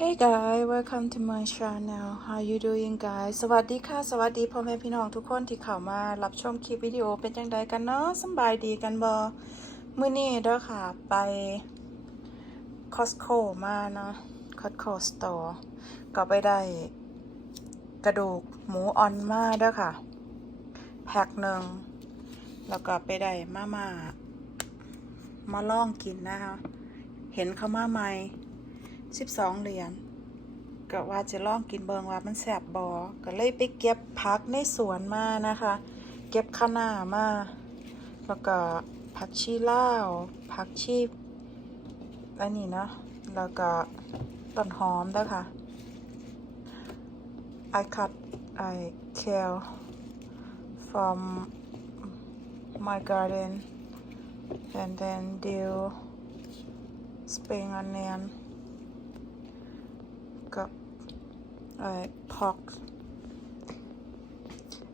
Hey guys welcome to my channel how you doing guys สวัสดีค่ะ สวัสดีพ่อแม่พี่น้องทุกคนที่เข้ามารับชมคลิปวิดีโอเป็นจังไดกันเนาะสบายดีกันบอมื้อนี้เด้อค่ะ ไป Costco มาเนาะ Costco store ก็ไปได้กระดูกหมูออนมาเด้อค่ะแพ็คหนึ่งแล้วก็ไปได้มาม่ามาล่องกินนะคะ เห็นเขามาใหม่ สิบสองเหรียญก็ว่าจะลองกินเบิงว่ามันแสบบอก็เลยไปเก็บผักในสวนมานะคะ เก็บคะน้ามา แล้วก็ผักชีลาวผักชีอันนี้เนาะแล้วก็ต้นหอมด้วยค่ะ I cut I kale from my garden and then dill spring onion กับไอ้ pork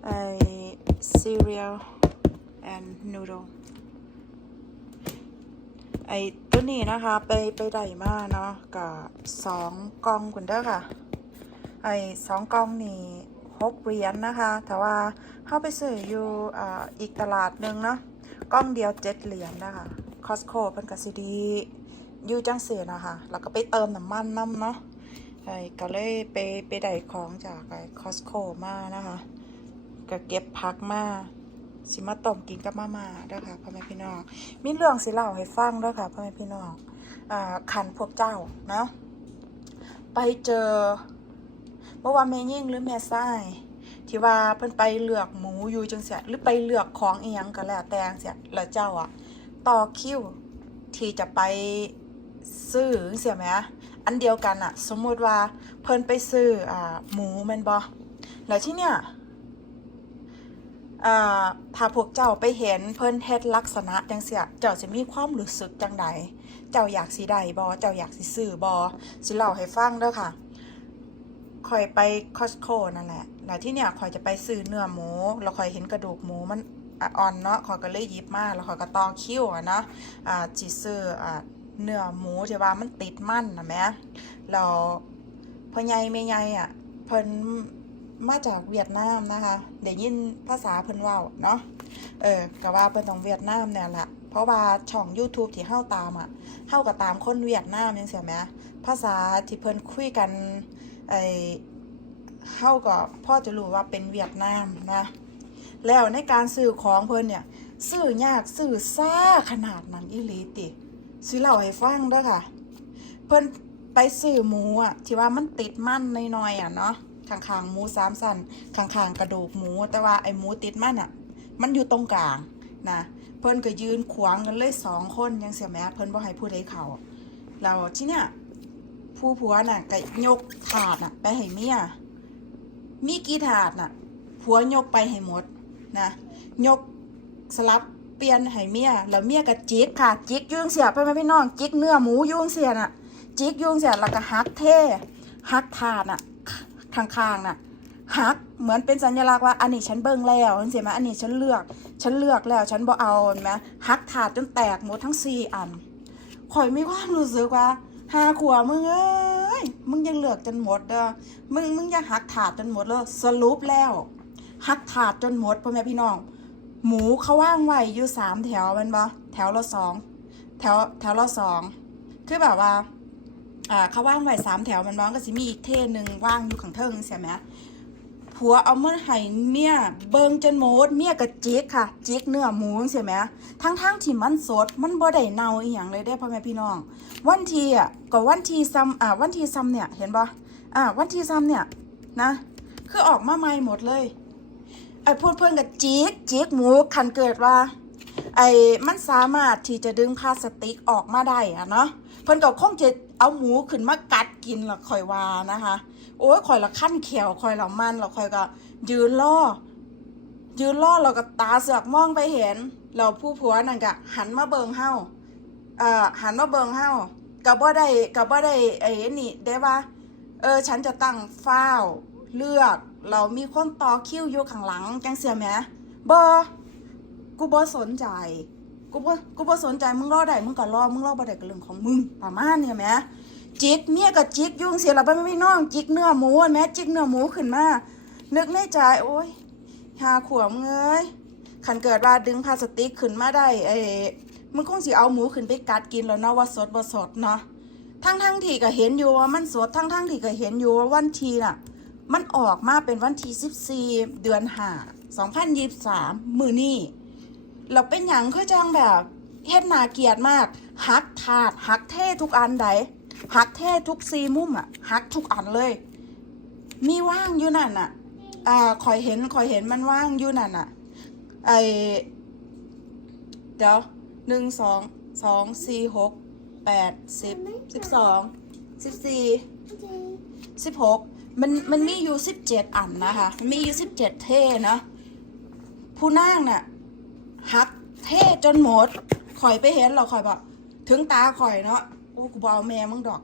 ไอ้ cereal and noodle ไอ้ตัวนี้นะคะ ไปไปได้มาเนาะกับสองกล่องคุณเด้อค่ะ ไอ้สองกล่องนี่หกเหรียญนะคะ แต่ว่าเข้าไปซื้ออยู่อ่าอีกตลาดหนึ่งเนาะกล่องเดียวเจ็ดเหรียญนะคะ Costco เป็นกสิดียูจังเสียนะคะ แล้วก็ไปเติมน้ำมันน้ำเนาะ ไอ้ก็เลยไปไปได้ของจากไอ้คอสโคมานะคะก็เก็บพักมาสิมาต้มกินกับมาม่าด้อค่ะพ่อแม่พี่น้องมีเรื่องสิเล่าให้ฟังด้อค่ะพ่อแม่พี่น้องอ่าขันพวกเจ้านะไปเจอเมื่อว่าแม่ยิ่งหรือแม่ไส้ที่ว่าเพิ่นไปเลือกหมูอยู่จังเสียหรือไปเลือกของเอียงก็แล้วแต่งเสียแล้วเจ้าอะ ต่อคิวที่จะไปซื้อเสียไหม อันเดียวกันอะสมมติว่าเพิ่นไปซื้ออ่าหมูแมนบ่แล้วที่เนี่ยถ้าพวกเจ้าไปเห็นเพิ่นเฮ็ดลักษณะจังเสียเจ้าจะมีความรู้สึกจังใดเจ้าอยากสิได้บ่เจ้าอยากสิซื้อบ่สิเล่าให้ฟังเด้อค่ะข่อยไปคอสโคนั่นแหละแล้วที่เนี่ยข่อยจะไปซื้อเนื้อหมูแล้วข่อยเห็นกระดูกหมูมันอ่อนเนาะข่อยก็เลยหยิบมาแล้วข่อยก็ตอคิวอะเนาะอ่าจิซื้ออ่า เนื้อหมูที่ว่ามันติดมั่นนะแม่เราพ่อใหญ่แม่ใหญ่อะเพิ่นมาจากเวียดนามนะคะได้ยินภาษาเพิ่นเว้าเนาะเออก็ว่าเพิ่นต้องเวียดนามเนี่ยแหละเพราะว่าช่อง YouTube ที่เฮาตามอะเฮาก็ตามคนเวียดนามจังซี่แหมภาษาที่เพิ่นคุยกันไอ้เฮาก็พ่อจะรู้ว่าเป็นเวียดนามนะแล้วในการซื้อของเพิ่นเนี่ยซื้อยากซื้อซ่าขนาดนั้นอีหลีติ ซื้อเหล่าให้ฟังเด้อค่ะ เพิ่นไปซื้อหมูอะ ที่ว่ามันติดมันน้อยๆอะเนาะข้างๆหมูสามสันข้างๆกระดูกหมู แต่ว่าไอ้หมูติดมันอะ มันอยู่ตรงกลางนะเพิ่นก็ยืนขวางกันเลยสองคนยังเสียแม้เพิ่นบ่ให้ผู้ใดเขาแล้วที่เนี่ยผู้ผัวน่ะก็ยกถาดน่ะ ไปให้เมียมีกี่ถาดน่ะผัวยกไปให้หมดนะยกสลับ ปลี่ยนให้เมียแล้วเมียก็จิกค่ะจิกยุ่งเสียไปไหมพี่น้องจิกเนื้อหมูยุ่งเสียน่ะจิกยุ่งเสียแล้วก็หักเท่หักถาดน่ะข้างๆน่ะหักเหมือนเป็นสัญลักษณ์ว่าอันนี้ฉันเบิ่งแล้วเห็นไหมอันนี้ฉันเลือกฉันเลือกแล้วฉันบ่เอาเห็นไหมหักถาดจนแตกหมดทั้งสี่อันข่อยไมีความรู้สึกว่าหาขวมึงเอ้ยมึงยังเลือกจนหมดเด้อมึงมึงยังหักถาดจนหมดเลยสรุปแล้วหักถาดจนหมดพ่อแม่พี่น้อง หมูเขาว่างไว้อยู่สามแถวมันบ่แถวละสองแถวแถวละสองคือแบบว่าอ่าเขาว่างไว้สามแถวมันบ่ก็สิมีอีกเท่หนึ่งว่างอยู่ข้างเทิงใช่ไหมผัวเอาเมาให้เมียเบิงจนหมดเมียก็จิกค่ะ จิกเนื้อหมูใช่ไหมทั้งทั้งๆที่มันสดมันบ่ได้เน่าอีหยังเลยได้พ่อแม่พี่น้อง วันทีอะก็วันทีซ้ำอ่าวันทีซ้ำเนี่ยเห็นบ่อ่าวันทีซ้ำเนี่ยนะ คือออกมาใหม่หมดเลย ไอ้พูดเพื่อนกับจีกจีกหมูคันเกิดว่า ไอ้มันสามารถที่จะดึงพลาสติกออกมาได้อะเนาะเพิ่นก็คงจะเอาหมูขึ้นมากัดกินละคอยวานะคะ โอ้ยคอยละขั้นเขียวคอยละมันละคอยก็ยืนล่อยืนล่อเราก็ตาเสือกมองไปเห็น เราผู้ผัวนั่นก็หันมาเบิงเฮาเอ่อหันมาเบิงเฮาก็บ่ได้ก็บ่ได้ไอ้นี่ได้ว่า เออ ฉันจะตั้งฟ้า เลือกเรามีคนต่อคิวอยู่ข้างหลังจังเสียแหมบอกูบอสนใจกูบอกูบอสนใจมึงรอได้มึงก็รอมึงรอบ่ได้ก็เรื่องของมึงประมาณเนี่ยแหมจิกเมียกับจิกยุ่งเสียละไปไม่น้องจิกเนื้อหมูอะแม่จิกเนื้อหมูขึ้นมานึกในใจโอ้ยหาขวมเงยขันเกิดว่าดึงพลาสติกขึ้นมาได้ไอ้มึงคงสิเอาหมูขึ้นไปกัดกินแล้วเนาะว่าสดบ่สดเนาะทั้งทั้งที่ก็เห็นอยู่ว่ามันสดทั้งทั้งที่ก็เห็นอยู่ว่าวันทีน่ะ มันออกมาเป็นวันที่14เดือน5 2023มือนี่เราเป็นหยังคือจังแบบเฮ็ดนาเกียดมากหักถาดหักเท่ทุกอันใดหักเท่ทุกซีมุมอะหักทุกอันเลย มีว่างอยู่นั่นอะอ่าคอยเห็นคอยเห็นมันว่างอยู่นั่นอะไอเดี๋ยวหนึ่งสองสองสี่หกแปดสิบสิบสองสิบสี่สิบหก มันมันมีอยู่สิบเจ็ดอันนะคะมีอยู่สิบเจ็ดเท่นะผู้นั่งน่ะหักเท่จนหมดข่อยไปเห็นเราข่อยแบบถึงตาข่อยเนาะโอ้กูบอเอาแม่มึงดอก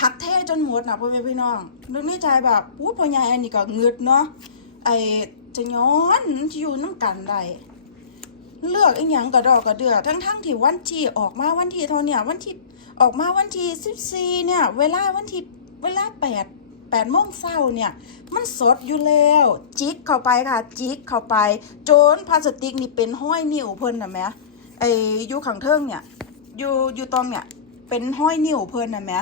หักเท่จนหมดนะพ่อแม่พี่น้องนึกในใจแบบอู้พ่อใหญ่อันนี้ก็เงืดเนาะไอจะย้อนที่อยู่น้ำกันได้เลือกอีหยังกระดอกกระเดือทั้งทั้งที่วันที่ออกมาวันที่เท่าเนี่ยวันที่ออกมาวันที่สิบสี่เนี่ย เวลาวันที่เวลาแปด แปดโมงเช้าเนี่ย มันสดอยู่แล้ว จิกเข้าไปค่ะ จิกเข้าไป โจนพลาสติกนี่เป็นห้อยนิ้วเพิ่นนะแม่ไออยู่ขังเทิงเนี่ยอยู่อยู่ตรงเนี่ย เป็นห้อยนิ้วเพิ่นนะแม่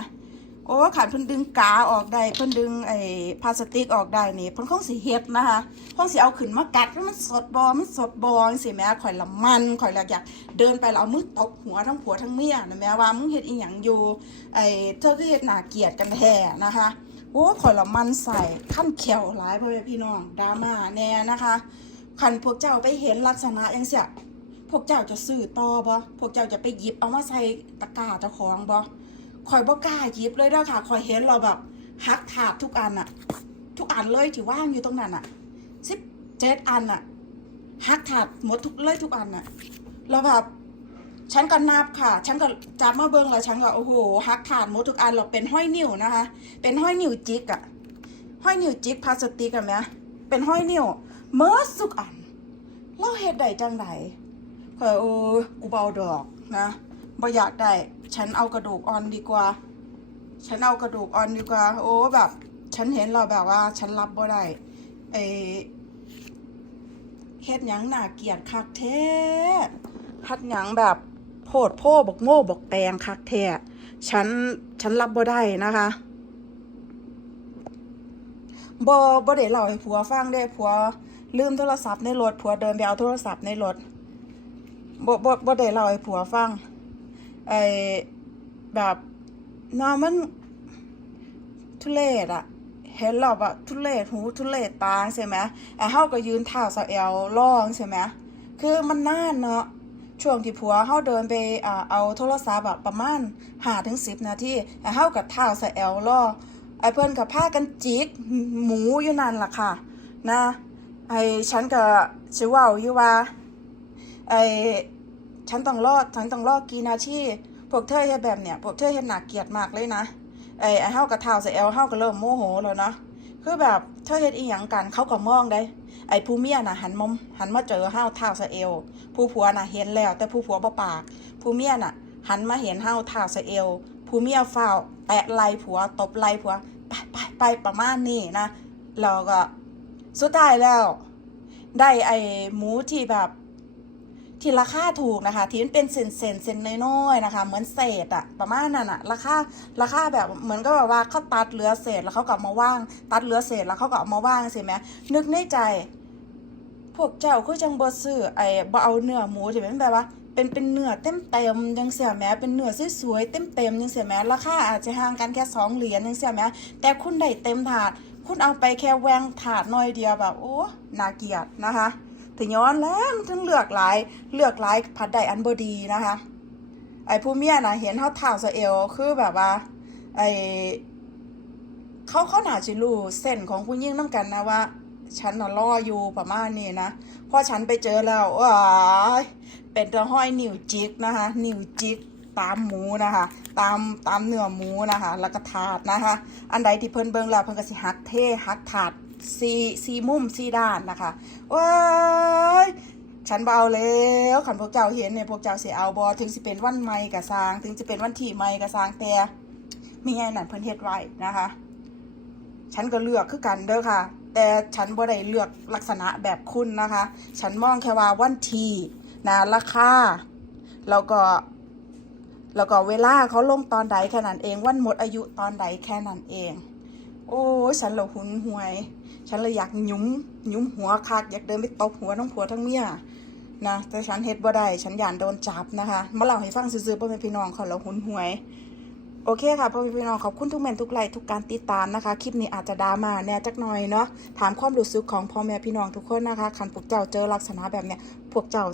โอ้ขันเพิ่นดึงกาออกได้เพิ่นดึงไอ้พลาสติกออกได้นี่เพิ่นคงสิเฮ็ดนะคะคงสิเอาขึ้นมากัดว่ามันสดบอมันสดบอจังซี่แหม่ข่อยละมันข่อยละอยากเดินไปแล้วเอามือตบหัวทั้งผัวทั้งเมียนะแม่ว่ามึงเฮ็ดอีหยังอยู่ไอ้เธอก็เฮ็ดน่าเกียดกันแท้นะคะ โอ้ข่อยละมันใส่ขั้นเขียวหลายพ่อแม่พี่น้องดราม่าแน่นะคะคันพวกเจ้าไปเห็นลักษณะจังเสียพวกเจ้าจะซื้อต่อบ่พวกเจ้าจะไปหยิบเอามาใส่ตะกร้าเจ้าของบ่ข่อยบ่กล้าหยิบเลยเด้อค่ะข่อยเห็นเราแบบหักถาดทุกอันอะทุกอันเลยที่ว่างอยู่ตรงนั้นอะสิบเจ็ดอันอะหักถาดหมดทุกเลยทุกอันอะแล้วแบบ ฉันก็นับค่ะ ฉันก็จับมาเบิ้งแล้วฉันก็โอ้โหหักขาดหมดทุกอันเราเป็นห้อยนิ้วนะคะ เป็นห้อยนิ้วจิกอะห้อยนิ้วจิกพลาสติกอะแม่เป็นห้อยนิ้วเมื่อสุกอันเราเฮ็ดได้จังไดข่อยโอ้กูเบาดอกนะบ่อยากได้ฉันเอากระดูกอ่อนดีกว่า ฉันเอากระดูกอ่อนดีกว่า โอ้แบบ ฉันเห็นเราแบบว่า ฉันรับบ่ได้ไอเฮ็ดหยังหนาเกียดคักแท้พัดหยังแบบ โพดโพ่บอกโม่บอกแตงคักแท้ฉันฉันรับบ่ได้นะคะบ่บ่ได้เล่าให้ผัวฟังได้ผัวลืมโทรศัพท์ในรถผัวเดินไปเอาโทรศัพท์ในรถบ่บ่บ่ได้เล่าให้ผัวฟังไอแบบน่ามันทุเรศอะเห็นเราแบบทุเรศหูทุเรศตาใช่ไหมไอ้เฮาก็ยืนท่าสะแอลร้องใช่ไหมคือมันน่านเนาะ ช่วงที่ผัวเฮาเดินไปอ่าเอาโทรศัพท์อะประมาณหาถึงสิบนาทีไอ้เฮากับเท้าใส่แอลล่อไอ้เพิ่นกับผ้ากันจิกหมูอยู่นั่นล่ะค่ะ นะไอ้ฉันก็สิว้าอยู่ว่าไอ้ฉันต้องรอดฉันต้องรอดกีนาทีพวกเธอเฮ็ดแบบเนี้ยพวกเธอเฮ็ดหนักเกียดมากเลยนะไอ้ไอ้เฮากับเท้าใส่แอลเฮาก็เริ่มโมโหแล้วนะ คือแบบเธอเฮ็ดอีหยังกันเขาก็มองได้ ไอ้ผู้เมียน่ะหันมมหันมาเจอเฮาเท้าใส่เอว ผู้ผัวน่ะเห็นแล้ว แต่ผู้ผัวบ่ปาก ผู้เมียน่ะ หันมาเห็นเฮาเท้าใส่เอว ผู้เมียฝ้าวแตะไหล่ผัวตบไหล่ผัวไปไปไปประมาณนี้นะแล้วก็สุดท้ายแล้ว ได้ไอ้หมูที่แบบ ที่ราคาถูกนะคะ ที่มันเป็นเซนเซนเซนน้อยๆนะคะ เหมือนเศษอะประมาณนั้นอะราคาราคาแบบเหมือนก็แบบว่าเขาตัดเหลือเศษแล้วเขาก็เอามาว่าง ตัดเหลือเศษแล้วเขาก็เอามาว่างใช่ไหมนึกในใจ พวกเจ้าคือจังบ่ซื้อไอ้บ่เอาเนื้อหมูที่เป็นแบบว่าเป็นเป็นเนื้อเต็มเต็มๆจังเสียแหม้เป็นเนื้อสวยๆเต็มเต็มๆจังเสียแหม้ราคาอาจจะห่างกันแค่สองเหรียญจังเสียแหม้แต่คุณได้เต็มถาด คุณเอาไปแค่แวงถาดหน่อยเดียวแบบโอ้นาเกียดนะคะ ถึงย้อนแล้วมันถึงเลือกหลายเลือกหลายผัดได้อันบดีนะคะ ไอ้ผู้เมียนะเห็นเท่าเท้าสเอวคือแบบว่า ไอ้เขาเขาหนาจิรู้เส้นของผู้ยิ่งน้ำกันนะว่าฉันน่ะรออยู่ประมาณนี้นะพอฉันไปเจอแล้วว้ายเป็นตะห้อยนิ้วจิกนะคะ นิ้วจิกตามหมูนะคะ ตามตามเนื้อหมูนะคะ แล้วก็ถาดนะคะ อันใดที่เพิ่นเบิ่งแล้วเพิ่นก็สิหักเทหักถาด ซีซีมุมซีด้านนะคะว้ายฉันเอาแล้วขันพวกเจ้าเห็นเนี่ยพวกเจ้าเสิเอาบอถึงสิเป็นวันใหม่กระสร้าง ถึงจะเป็นวันที่ใหม่กระสร้างแต่มีไงนั่นเพิ่นเฮ็ดไว้นะคะ ฉันก็เลือกคือกันเด้อค่ะ แต่ฉันบ่ได้เลือกลักษณะแบบคุณนะคะ ฉันมองแค่ว่าวันที่นะราคาแล้วก็แล้วก็เวลาเขาลงตอนใดแค่นั้นเอง วันหมดอายุตอนใดแค่นั้นเอง โอ้ฉันเราหุนหวย ฉันเลยอยากหยุ้มหยุ้มหัวคักอยากเดินไปตบหัวทั้งผัวทั้งเมียนะแต่ฉันเฮ็ดบ่ได้ฉันยานโดนจับนะคะมาเล่าให้ฟังซื่อๆพ่อแม่พี่น้องเขาเราหุนหวย โอเคค่ะพ่อแม่พี่น้องขอบคุณทุกแมนทุกไลค์ทุกการติดตามนะคะ คลิปนี้อาจจะดราม่าแน่จักหน่อยเนาะถามความรู้สึกของพ่อแม่พี่น้องทุกคนนะคะคันพวกเจ้าเจอลักษณะแบบเนี้ยพวกเจ้า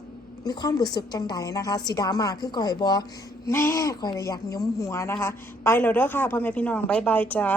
มีความรู้สึกจังใดนะคะสีดราม่าคือก่อยบอแม่ก่อยเลยอยากยุ้มหัวนะคะ ไปแล้วเด้อค่ะพ่อแม่พี่น้องบายบายจ้า